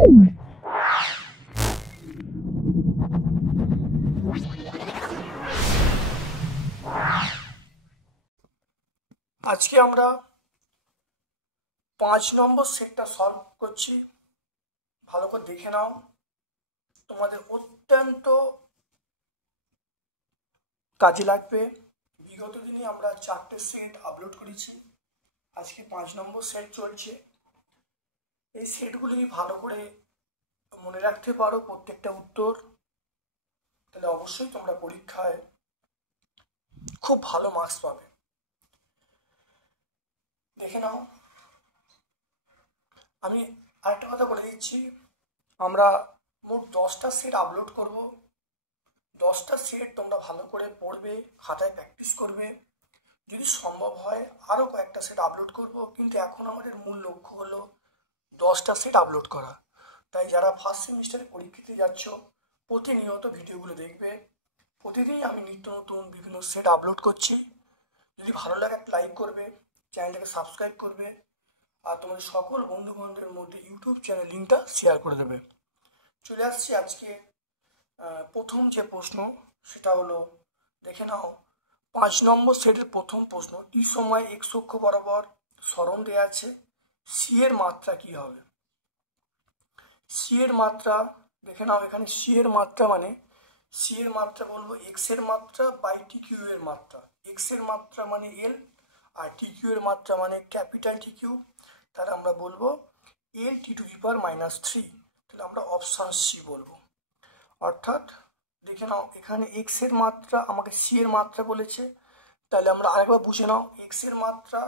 আজকে আমরা 5 নম্বর সেটটা সলভ করছি। ভালো করে দেখে নাও, তোমাদের অত্যন্ত কাজে লাগবে। বিগত দিনে আমরা 4টে সেট আপলোড করেছি, আজকে 5 নম্বর সেট চলছে। এই সেটগুলি ভালো করে মনে রাখতে পারো প্রত্যেকটা উত্তর, তাহলে অবশ্যই তোমরা পরীক্ষায় খুব ভালো মার্কস পাবে। দেখে নাও, আমি আরেকটা কথা বলে দিচ্ছি, আমরা মোট 10টা সেট আপলোড করব। 10টা সেট তোমরা ভালো করে পড়বে, খাতায় প্র্যাকটিস করবে। যদি সম্ভব হয় আরও কয়েকটা সেট আপলোড করব, কিন্তু এখন আমাদের মূল লক্ষ্য হলো 10টা সেট আপলোড করা। তাই যারা ফার্স্ট সেমিস্টারে পরীক্ষাতে যাচ্ছ, প্রতিনিয়ত ভিডিওগুলো দেখবে। প্রতিদিনই আমি নিত্য নতুন বিভিন্ন সেট আপলোড করছি। যদি ভালো লাগে একটা লাইক করবে, চ্যানেলটাকে সাবস্ক্রাইব করবে, আর তোমাদের সকল বন্ধু বান্ধবের মধ্যে ইউটিউব চ্যানেল লিঙ্কটা শেয়ার করে দেবে। চলে আসছি আজকে প্রথম যে প্রশ্ন, সেটা হলো, দেখে নাও 5 নম্বর সেটের প্রথম প্রশ্ন। টি সময় x অক্ষ বরাবর সরণ দেওয়া আছে, সি এর মাত্রা কি হবে? সি এর মাত্রা দেখে নাও, এখানে সি এর মাত্রা মানে সি এর মাত্রা বলবো এক্স এর মাত্রা বাই টি কিউ এর মাত্রা। এক্স এর মাত্রা মানে এল, আর টি কিউ এর মাত্রা মানে ক্যাপিটাল টি কিউ। তাহলে আমরা বলবো এল টি টু দি পাওয়ার -3। তাহলে আমরা অপশান সি বলবো। অর্থাৎ দেখে নাও, এখানে এক্স এর মাত্রা আমাকে সি এর মাত্রা বলেছে, তাহলে আমরা আরেকবার বুঝে নাও, এক্স এর মাত্রা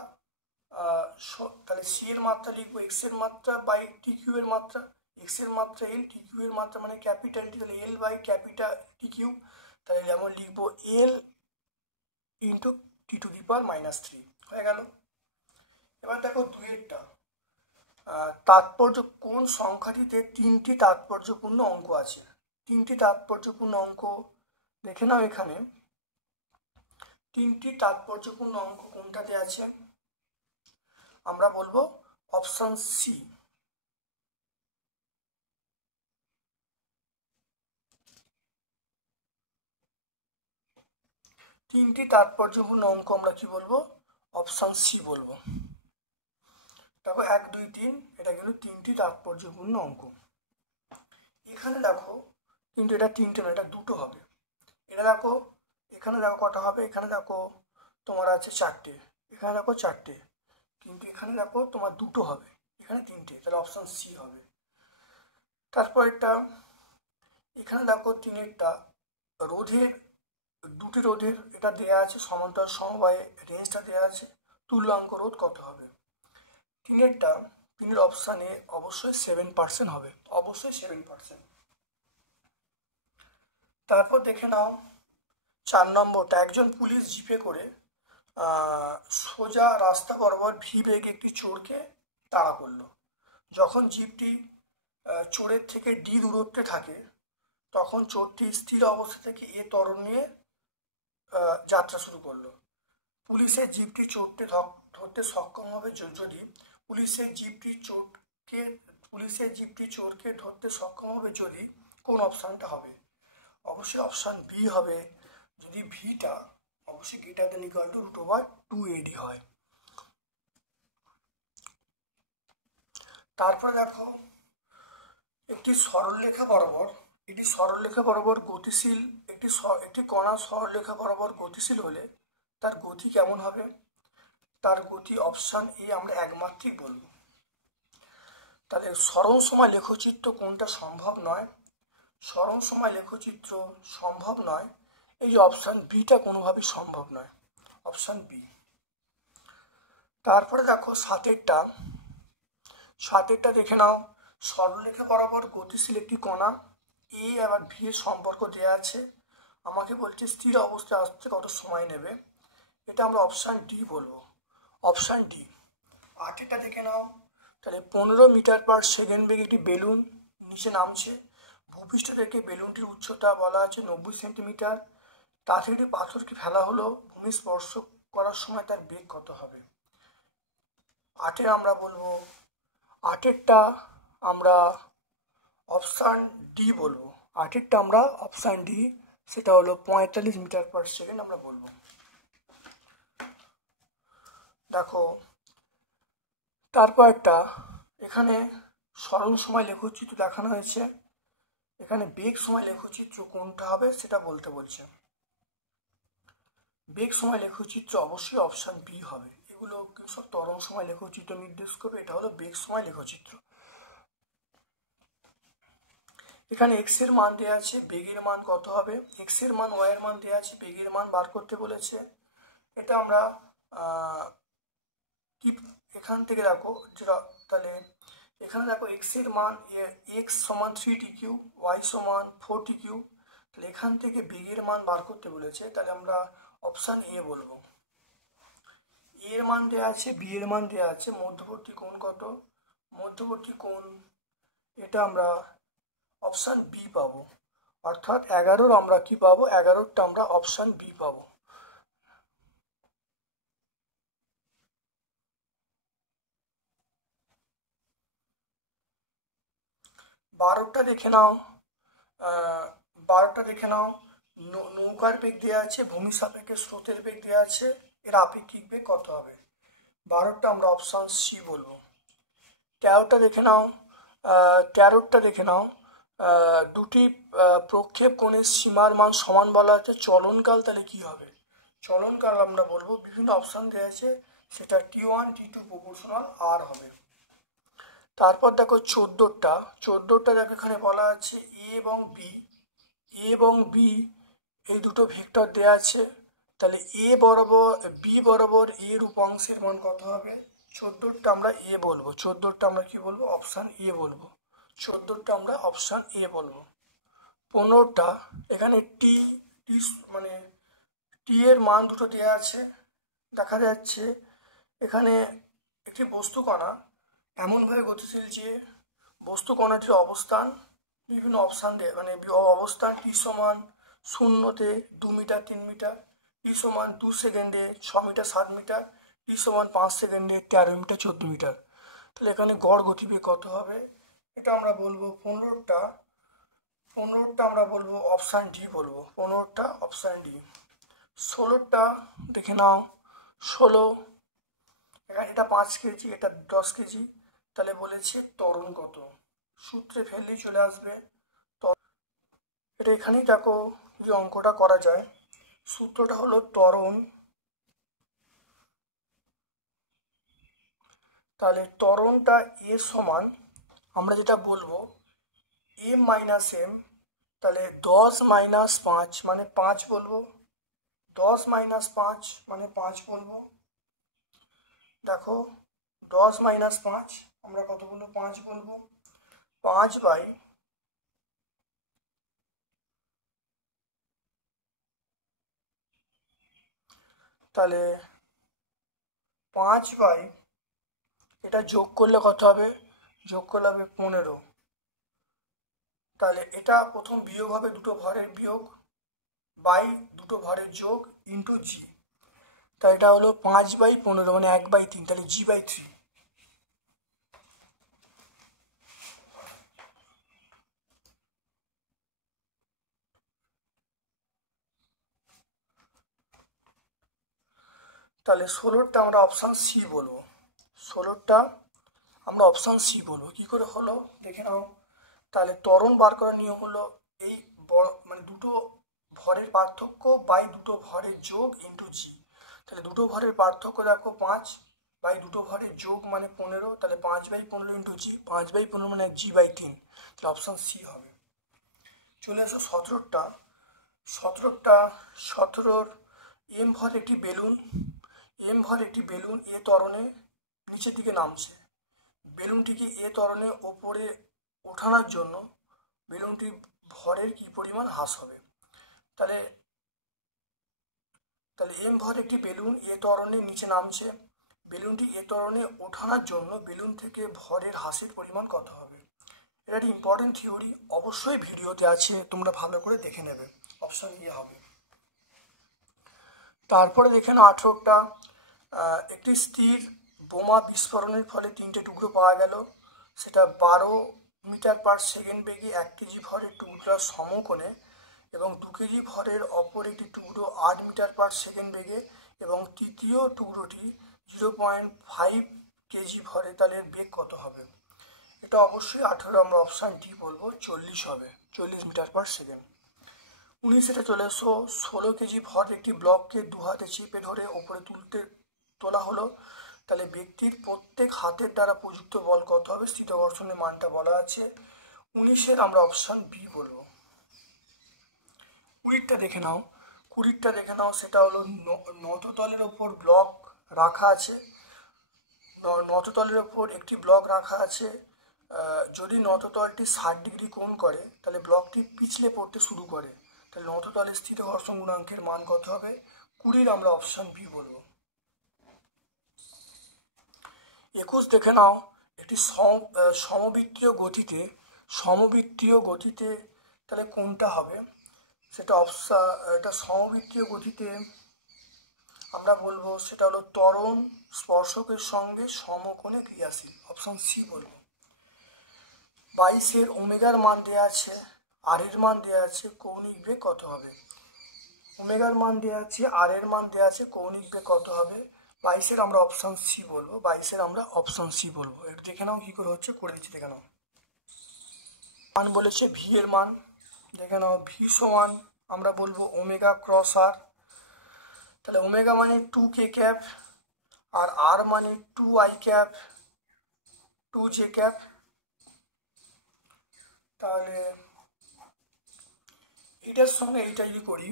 তাহলে সি এর মাত্রা লিখবো এক্স এর মাত্রা বাই টি কিউ এর মাত্রা। এক্স এর মাত্রা এল, টি কিউ এর মাত্রা মানে ক্যাপিটাল টি, তাহলে L by capital T Q. তাহলে আমরা লিখবো L into T to the পাওয়ার -3 হয়ে গেল। এবার দেখো দুইয়েরটা, তাৎপর্য কোন সংখ্যাটিতে 3টি তাৎপর্যপূর্ণ অঙ্ক আছে? 3টি তাৎপর্যপূর্ণ অঙ্ক দেখে নাও, এখানে 3টি তাৎপর্যপূর্ণ অঙ্ক কোনটাতে আছে? আমরা বলবো অপশন সি। তিনটি তাৎপর্যপূর্ণ অঙ্ক আমরা কি বলবো? অপশন সি বলবো। দেখো 1, 2, 3, এটা কিন্তু 3টি তাৎপর্যপূর্ণ অঙ্ক। এখানে দেখো, কিন্তু এটা 3টে না, এটা 2টো হবে। এটা দেখো, এখানে দেখো কটা হবে, এখানে দেখো তোমার আছে 4টে, এখানে দেখো 4টে, কিন্তু এখানে দেখো তোমার 2টো হবে, এখানে 3টে, তাহলে অপশন সি হবে। তারপর এটা, এখানে দেখো 3এরটা রোধের, 2টি রোধের এটা দেওয়া আছে, সমান্তরাল সমবায়ে রেঞ্জটা দেওয়া আছে, তুল্যাঙ্ক রোধ কত হবে? 3এরটা, 3এর অপশানে অবশ্যই 7% হবে, অবশ্যই 7%। তারপর দেখে নাও 4 নম্বরটা, একজন পুলিশ জিপে করে সোজা রাস্তা বরাবর ভি বেগে একটি চোরকে তাড়া করলো। যখন জিপটি চোরের থেকে ডি দূরত্বে থাকে, তখন চোরটি স্থির অবস্থা থেকে এ ত্বরণ নিয়ে যাত্রা শুরু করলো। পুলিশের জিপটি চোরকে ধরতে সক্ষম হবে যদি পুলিশের জিপটি চোরকে ধরতে সক্ষম হবে যদি কোন অপশানটা হবে? অবশ্যই অপশান বি হবে, যদি ভিটা অবশ্যই greater than equal to √2AD হয়। তারপরে দেখো, একটি সরলরেখা বরাবর গতিশীল একটি কণা সরলরেখা বরাবর গতিশীল হলে তার গতি কেমন হবে? তার গতি অপশান এ আমরা একমাত্রিক বলবো। তাহলে সরণ সময় লেখচিত্র কোনটা সম্ভব নয়? সরণ সময় লেখচিত্র সম্ভব নয়, এই যে অপশান বিটা কোনোভাবেই সম্ভব নয়, অপশান বি। তারপরে দেখো 7এরটা দেখে নাও, সরলরেখা বরাবর গতিশীল একটি কণা এ আবার ভি এর সম্পর্ক দেওয়া আছে, আমাকে বলছে স্থির অবস্থায় আসতে কত সময় নেবে, এটা আমরা অপশান ডি বলবো, অপশান ডি। 8এরটা দেখে নাও, তাহলে 15 মিটার পার সেকেন্ড বেগে একটি বেলুন নিচে নামছে, ভূপৃষ্ঠ থেকে বেলুনটির উচ্চতা বলা আছে 90 সেন্টিমিটার, তা থেকে একটি পাথরকে ফেলা হলো, ভূমি স্পর্শ করার সময় তার বেগ কত হবে? 8এর আমরা বলবো, 8এরটা আমরা অপশান ডি বলবো। আটেরটা আমরা অপশান ডি, সেটা হলো 45 মিটার পার সেকেন্ড আমরা বলবো। দেখো তারপরটা এখানে সরল সময় লেখচিত্র দেখানো হয়েছে, এখানে বেগ সময় লেখচিত্র কোনটা হবে সেটা বলতে বলছে। বেগ সময় লেখচিত্র অবশ্যই অপশান বি হবে। এগুলো সব ত্বরণ সময় লেখচিত্র নির্দেশ করবে, এটা হলো বেগ সময় লেখচিত্র। এখানে এক্স এর মান দেওয়া আছে, বেগের মান কত হবে, এক্স এর মান ওয়াই এর মান দেওয়া আছে, বেগের মান বার করতে বলেছে। এটা আমরা কি এখান থেকে দেখো যেটা, তাহলে এখানে দেখো এক্স এর মান এক্স সমান 3t কিউ, ওয়াই সমান 4t কিউ, তাহলে এখান থেকে বেগের মান বার করতে বলেছে, তাহলে আমরা অপশান এ বলবো। এর মান দেওয়া আছে, বি এর মান দেওয়া আছে, মধ্যবর্তী কোণ কত, মধ্যবর্তী কোণ এটা আমরা অপশান বি পাবো, অর্থাৎ 11 আমরা কি পাবো, 11টা আমরা অপশান বি পাবো। বারোটা দেখে নাও, 12টা দেখে নাও। নৌকার বেগ দেওয়া আছে, ভূমি সাপেক্ষে স্রোতের বেগ দেওয়া আছে, এর আপেক্ষিক বেগ কত হবে, 12টা আমরা অপশান সি বলবো। 13টা দেখে নাও, 13টা দেখে নাও, দুটি প্রক্ষেপ কোণের সীমার মান সমান বলা আছে, চলনকাল তাহলে কি হবে, চলনকাল আমরা বলবো, বিভিন্ন অপশান দেওয়া আছে, সেটা T1 T2 প্রপোর্শনাল আর হবে। তারপর দেখো 14টা দেখো এখানে বলা আছে এ এবং বি এই দুটো ভেক্টর দেওয়া আছে, তাহলে বি বরাবর এর উপাংশের মান কত হবে, 14টা আমরা এ বলবো, 14টা আমরা কি বলবো, অপশান এ বলবো, 14টা আমরা অপশান এ বলবো। 15টা এখানে টি মানে টি এর মান দুটো দেওয়া আছে, দেখা যাচ্ছে এখানে একটি বস্তু কণা এমনভাবে গতিশীল যে বস্তু কণাটির অবস্থান বিভিন্ন অপশান দেয়, মানে অবস্থান টি সমান 0-তে 2 মিটার 3 মিটার, টি সমান 2 সেকেন্ডে 6 মিটার 7 মিটার, টি সমান 5 সেকেন্ডে 13 মিটার 14 মিটার, তাহলে এখানে গড় গতিবেগ কত হবে, এটা আমরা বলবো 15টা আমরা বলবো অপশান ডি বলবো, 15টা অপশান ডি। 16টা দেখে নাও, 16 এখানে এটা 5 কেজি, এটা 10 কেজি, তাহলে বলেছে ত্বরণ কত, সূত্রে ফেললেই চলে আসবে। এটা এখানেই দেখো যে অঙ্কটা করা যায়, সূত্রটা হলো ত্বরণ, তাহলে ত্বরণটা এ সমান আমরা যেটা বলবো এম মাইনাস এম, তাহলে 10 মাইনাস 5 মানে 5 বলবো, 10 মাইনাস 5 মানে 5 বলবো। দেখো 10 মাইনাস 5 আমরা কত বলবো, 5 বলবো, 5 বাই তাহলে 5 বাই এটা যোগ করলে কত হবে, যোগ করলে হবে 15, তাহলে এটা প্রথম বিয়োগ হবে দুটো ভরের বিয়োগ বাই দুটো ভরের যোগ ইন্টু জি, তাই এটা হলো 5/15 মানে 1/3, তাহলে G/3। তাহলে 16টা আমরা অপশান সি বলবো, 16টা আমরা অপশান সি বলবো। কি করে হলো দেখে নাও, তাহলে ত্বরণ বার করার নিয়ম হলো এই মানে দুটো ভরের পার্থক্য বাই দুটো ভরের যোগ ইন্টু জি, তাহলে দুটো ভরের পার্থক্য দেখো 5 বাই দুটো ভরের যোগ মানে 15, তাহলে 5/15 ইন্টু জি, 5/15 মানে G/3, তাহলে অপশান সি হবে। চলে আসো 17র এম ভর একটি বেলুন এ ত্বরণে নিচের দিকে নামছে, বেলুনটিকে এ ত্বরণে ওপরে ওঠানোর জন্য বেলুনটির ভরের কি পরিমাণ হ্রাস হবে, তাহলে এম ভর একটি বেলুন এ ত্বরণে নিচে নামছে, বেলুনটি এ ত্বরণে ওঠানোর জন্য বেলুন থেকে ভরের হ্রাসের পরিমাণ কত হবে, এটা একটা ইম্পর্টেন্ট থিওরি, অবশ্যই ভিডিওতে আছে, তোমরা ভালো করে দেখে নেবে, অপশন এ হবে। তারপরে দেখে নাও 18টা, একটি স্থির বোমা বিস্ফোরণের ফলে 3টে টুকরো পাওয়া গেল, সেটা 12 মিটার পার সেকেন্ড বেগে 1 কেজি ভরের টুকরা সমকোণে এবং 2 কেজি ভরের অপর একটি টুকরো 8 মিটার পার সেকেন্ড বেগে এবং তৃতীয় টুকরোটি 0.5 কেজি ভরে, তাহলে বেগ কত হবে? এটা অবশ্যই 18, আমরা অপশান ডি বলবো, 40 হবে, 40 মিটার পার সেকেন্ড। 19 এটা চলে এসো, 16 কেজি ভর একটি ব্লককে 2 হাতে চেপে ধরে ওপরে তোলা হলো, তাহলে ব্যক্তির প্রত্যেক হাতের দ্বারা প্রযুক্ত বল কত হবে? স্থিতঘর্ষণের মানটা বলা আছে। 19-এর আমরা অপশান বি বলবো। 20টা দেখে নাও, 20টা দেখে নাও, সেটা হলো নততলের ওপর ব্লক রাখা আছে, নততলের ওপর একটি ব্লক রাখা আছে। যদি নততলটি 60 ডিগ্রি কোণ করে তাহলে ব্লকটি পিছলে পড়তে শুরু করে, তাহলে নততলের স্থিত ঘর্ষণ গুণাঙ্কের মান কত হবে? 20-র আমরা অপশান বি বলবো। 21 দেখে নাও, একটি সমবৃত্তীয় গতিতে তাহলে কোনটা হবে? সেটা এটা সমবৃত্তীয় গতিতে আমরা বলবো সেটা হলো ত্বরণ স্পর্শকের সঙ্গে সমকোণে ক্রিয়াশীল, অপশান সি বলবো। 22-এর ওমেগার মান দেওয়া আছে, আর এর মান দেওয়া আছে, কৌণিক বেগ কত হবে? ওমেগার মান দেওয়া আছে, আর এর মান দেওয়া আছে, কৌণিক বেগ কত হবে? 22-এর আমরা অপশান সি বলবো, 22-এর আমরা অপশান সি বলবো। একটু দেখে নাও কি করে হচ্ছে, করে দিচ্ছি দেখে নাও। মান বলেছে ভি এর মান, দেখে নাও ভি সমান আমরা বলবো ওমেগা ক্রস আর, তাহলে ওমেগা মানে 2k ক্যাপ আর আর মানে 2i ক্যাপ 2j ক্যাপ, তাহলে এটার সঙ্গে এইটা যদি করি,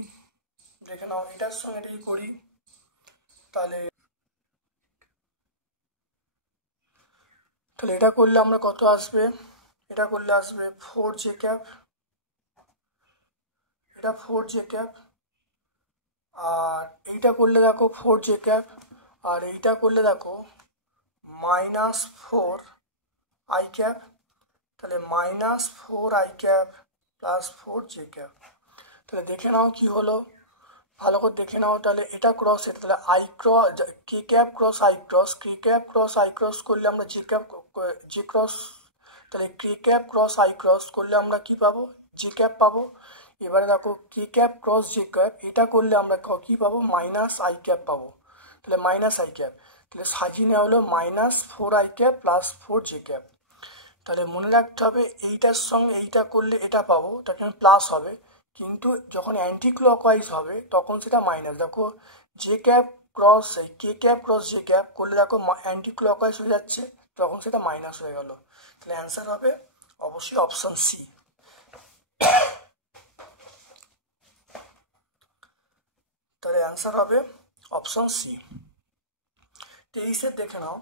দেখে নাও এটার সঙ্গে এটা যদি করি তাহলে এটা করলে আমরা কত আসবে? এটা করলে আসবে 4j ক্যাপ, এটা 4j ক্যাপ, আর এইটা করলে দেখো 4j ক্যাপ, আর এইটা করলে দেখো -4i ক্যাপ, তাহলে -4i cap plus 4j cap. তাহলে দেখে নাও কি হলো, ভালো করে দেখে নাও, তাহলে এটা ক্রস এটা, তাহলে I cross K cap cross I cross, K cap cross I cross করলে আমরা জে ক্রস, তাহলে কে ক্যাপ ক্রস আই ক্রস করলে আমরা কি পাবো? জে ক্যাপ পাবো। এবারে দেখো কে ক্যাপ ক্রস জে ক্যাপ এটা করলে আমরা কি পাবো? -i ক্যাপ পাবো, তাহলে -i ক্যাপ, তাহলে সাজিয়ে নেওয়া হলো -4i cap plus 4j cap. তাহলে মনে রাখতে হবে এইটার সঙ্গে এইটা করলে এটা পাবো, তাকে প্লাস হবে, কিন্তু যখন অ্যান্টি ক্লকওয়াইজ হবে তখন সেটা মাইনাস। দেখো জে ক্যাপ ক্রস কে ক্যাপ ক্রস জে ক্যাপ করলে দেখো অ্যান্টি ক্লকওয়াইজ হয়ে যাচ্ছে, তখন সেটা মাইনাস হয়ে গেল। তাহলে অ্যান্সার হবে অবশ্যই অপশন সি। তাহলে অ্যান্সার হবে অপশন সি। 23-এর দেখে নাও,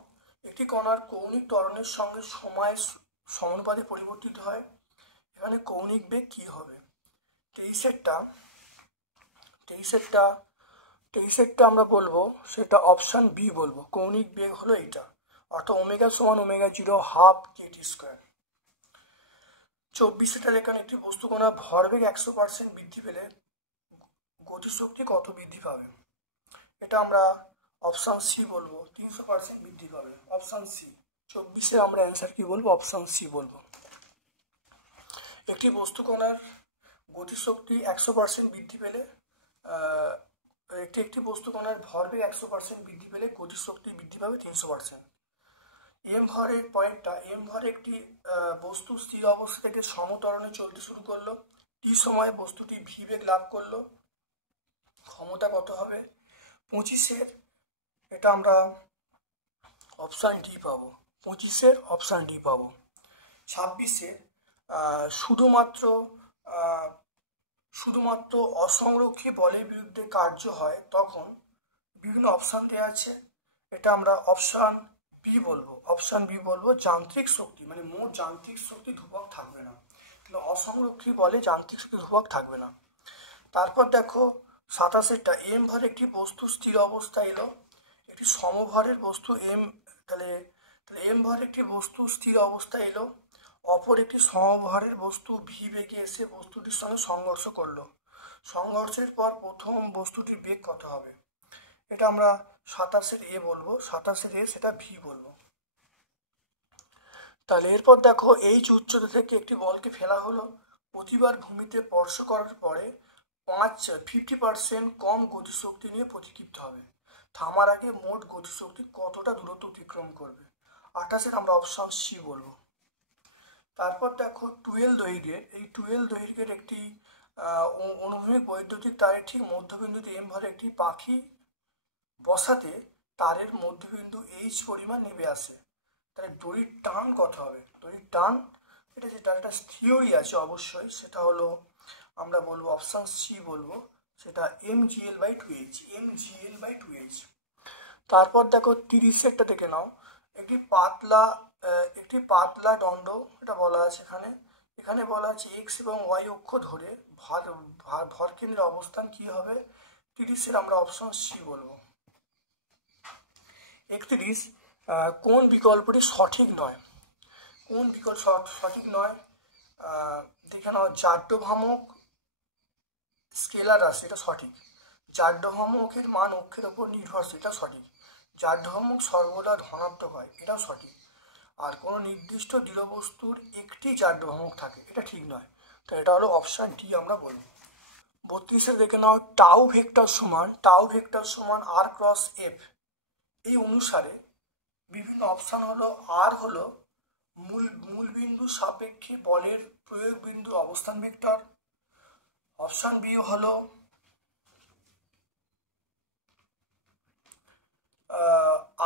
একটি কণার কৌণিক ত্বরণের সঙ্গে সময়ের সমানুপাতে পরিবর্তিত হয়, এখানে কৌণিক বেগ কি হবে? 23-এরটা আমরা বলবো সেটা অপশান বি বলবো, কৌণিক বেগ হলো এইটা, অর্থাৎ ওমেগা সমান ওমেগা 0/2 kT²। 24-এটা এখানে একটি বস্তু কণার ভরবেগ 100% বৃদ্ধি পেলে গতিশক্তি কত বৃদ্ধি পাবে? এটা আমরা অপশান সি বলবো, 300% বৃদ্ধি পাবে, অপশান সি। 24-এর আমরা অ্যান্সার কি বলবো? অপশান সি বলবো। একটি বস্তু কণার গতিশক্তি 100% বৃদ্ধি পেলে একটি বস্তু কণার ভরবেগ 100% বৃদ্ধি পেলে গতিশক্তি বৃদ্ধি পাবে 300%। এম ভরের পয়েন্টটা, এম ভরে একটি বস্তু স্থির অবস্থা থেকে সমত্বরণে চলতে শুরু করলো, টি সময়ে বস্তুটি ভি বেগ লাভ করলো, ক্ষমতা কত হবে? 25-এর এটা আমরা অপশান ডি পাবো, 25-এর অপশান ডি পাবো। 26-এ শুধুমাত্র অসংরক্ষী বলের বিরুদ্ধে কার্য হয় তখন বিভিন্ন অপশান দেওয়া আছে, এটা আমরা অপশান বি বলবো, অপশান বি বলবো, যান্ত্রিক শক্তি মানে মোট যান্ত্রিক শক্তি ধ্রুবক থাকবে না, তাহলে অসংরক্ষী বলে যান্ত্রিক শক্তি ধ্রুবক থাকবে না। তারপর দেখো 27-এরটা, এম ভরে একটি বস্তু স্থির অবস্থা এলো, একটি সমভরের বস্তু এম, তাহলে এম ভরে একটি বস্তু স্থির অবস্থা এলো, অপর একটি সমভরের বস্তু ভি বেগে এসে বস্তুটির সঙ্গে সংঘর্ষ করলো, সংঘর্ষের পর প্রথম বস্তুটির বেগ কত হবে? এটা আমরা 27-এর এ বলবো, 27-এর এ সেটা ভি বলবো। তাহলে এরপর দেখো এইচ উচ্চতা থেকে একটি বলকে ফেলা হলো, প্রতিবার ভূমিতে স্পর্শ করার পরে 50% কম গতিশক্তি নিয়ে প্রতিক্ষিপ্ত হবে। থামার আগে মোট গতিশক্তি কতটা দূরত্ব অতিক্রম করবে? 28 আমরা অপশন সি বলবো। তারপর দেখো 12 দৈর্ঘ্যের, এই 12 দৈর্ঘ্যের একটি অনুভূমিক বৈদ্যুতিক তারের ঠিক মধ্যবিন্দুতে এম ভরে একটি পাখি বসাতে তারের মধ্যবিন্দু এইচ পরিমাণ নেমে আসে, তাহলে দড়ির টান কত হবে? দড়ির টান, এটা যেটা একটা থিওরি আছে অবশ্যই, সেটা হলো আমরা বলবো অপশান সি বলবো, সেটা mgl/2h, mgl/2h। তারপর দেখো 30-এরটা দেখে নাও, একটি পাতলা দণ্ড, এটা বলা আছে এখানে বলা আছে এক্স এবং ওয়াই অক্ষ ধরে ভরকেন্দ্রের অবস্থান কি হবে? 30-এর আমরা অপশন সি বলবো। 31, কোন বিকল্পটি সঠিক নয়? কোন বিকল্প সঠিক নয়? দেখে নাও, জাড্যভ্রামক স্কেলার রাশি, এটা সঠিক। জাড্যভ্রামকের মান অক্ষের ওপর নির্ভরশীল, এটা সঠিক। জাড্যভ্রামক সর্বদা ধনাত্মক হয়, এটাও সঠিক। আর কোনো নির্দিষ্ট দৃঢ়বস্তুর একটি জাড্যভ্রামক থাকে, এটা ঠিক নয়। তো এটা হলো অপশান ডি আমরা বলবো। 32-এ দেখে নাও, টাউ ভেক্টর সমান আর ক্রস এফ, এই অনুসারে বিভিন্ন অপশান হলো, আর হলো মূল বিন্দু সাপেক্ষে বলের প্রয়োগ বিন্দু অবস্থান ভেক্টর, অপশান বি হলো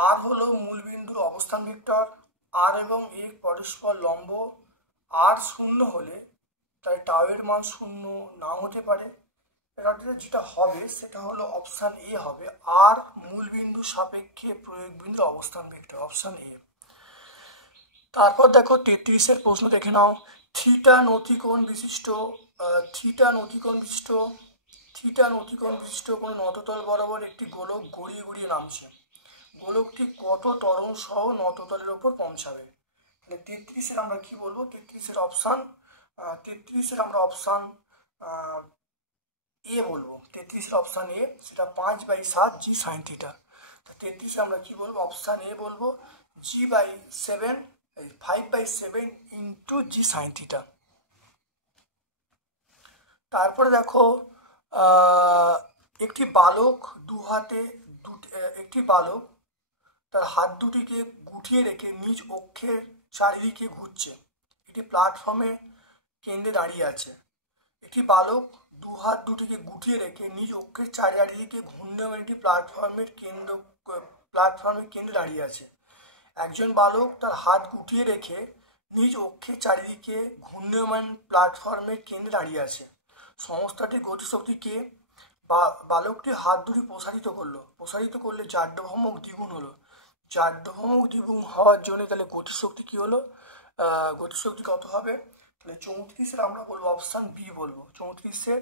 আর হলো মূলবিন্দুর অবস্থান ভেক্টর, আর এবং এ পরস্পর লম্ব, আর শূন্য হলে তাই টাউয়ের মান শূন্য নাও হতে পারে। যেটা হবে সেটা হলো অপশান এ হবে, আর মূলবিন্দু সাপেক্ষে প্রয়োগ বিন্দুর অবস্থান ভেক্টর, অপশান এ। তারপর দেখো 33-এর প্রশ্ন দেখে নাও, থিটা নতিকোণ বিশিষ্ট কোনো নততল বরাবর একটি গোলক গড়িয়ে গড়িয়ে নামছে, গোলকটি কত ত্বরণ সহ নততলের ওপর পৌঁছাবে? 33-এর আমরা কি বলবো? 33-এর আমরা অপশান এ বলবো। 33-এর অপশান এ, সেটা 5/7 জি সাইন থিটা। 33-এ আমরা কি বলবো? অপশান এ বলবো, g/7 5/7 ইন্টু জি সাইন থিটা। তারপরে দেখো, একটি বালক তার হাত দুটিকে গুটিয়ে রেখে নিজ অক্ষের চারিদিকে ঘুরছে, এটি প্ল্যাটফর্মের কেন্দ্রে দাঁড়িয়ে আছে। একটি বালক হাত দুটিকে গুটিয়ে রেখে নিজ অক্ষের চারিদিকে ঘূর্ণায়মান একটি প্ল্যাটফর্মের কেন্দ্রে দাঁড়িয়ে আছে। একজন বালক তার হাত গুটিয়ে রেখে নিজ অক্ষের চারিদিকে ঘূর্ণায়মান প্ল্যাটফর্মের কেন্দ্রে দাঁড়িয়ে আছে। সংস্থাটির গতিশক্তিকে বালকটি হাত দুটি প্রসারিত করলে জাড্যভ্রামক দ্বিগুণ হলো। জাড্যভ্রামক দ্বিগুণ হওয়ার জন্য তাহলে গতিশক্তি কি হলো? গতিশক্তি কত হবে? তাহলে 34-এর আমরা বলবো অপশান বি বলবো। 34-এর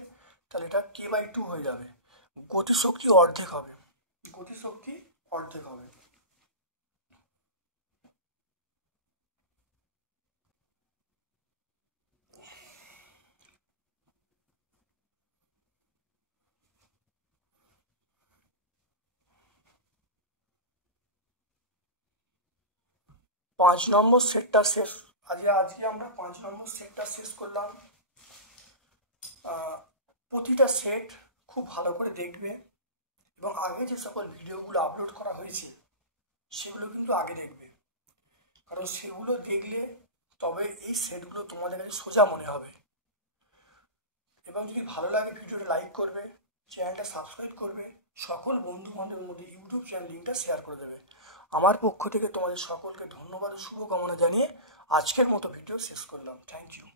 তাহলে এটা k/2 হয়ে যাবে, গতিশক্তি অর্ধেক হবে। 5 নম্বর সেটটা শেষ। আজকে আমরা 5 নম্বর সেটটা শেষ করলাম। প্রতিটা সেট খুব ভালো করে দেখবে এবং আগে যে সকল ভিডিওগুলো আপলোড করা হয়েছে সেগুলো কিন্তু আগে দেখবে, কারণ সেগুলো দেখলে তবে এই সেটগুলো তোমাদের কাছে সোজা মনে হবে। এবং যদি ভালো লাগে ভিডিওটা লাইক করবে, চ্যানেলটা সাবস্ক্রাইব করবে, সকল বন্ধু বান্ধবের মধ্যে ইউটিউব চ্যানেল লিঙ্কটা শেয়ার করে দেবে। আমার পক্ষ থেকে তোমাদের সকলকে ধন্যবাদ ও শুভকামনা জানিয়ে আজকের মতো ভিডিও শেষ করলাম। Thank you.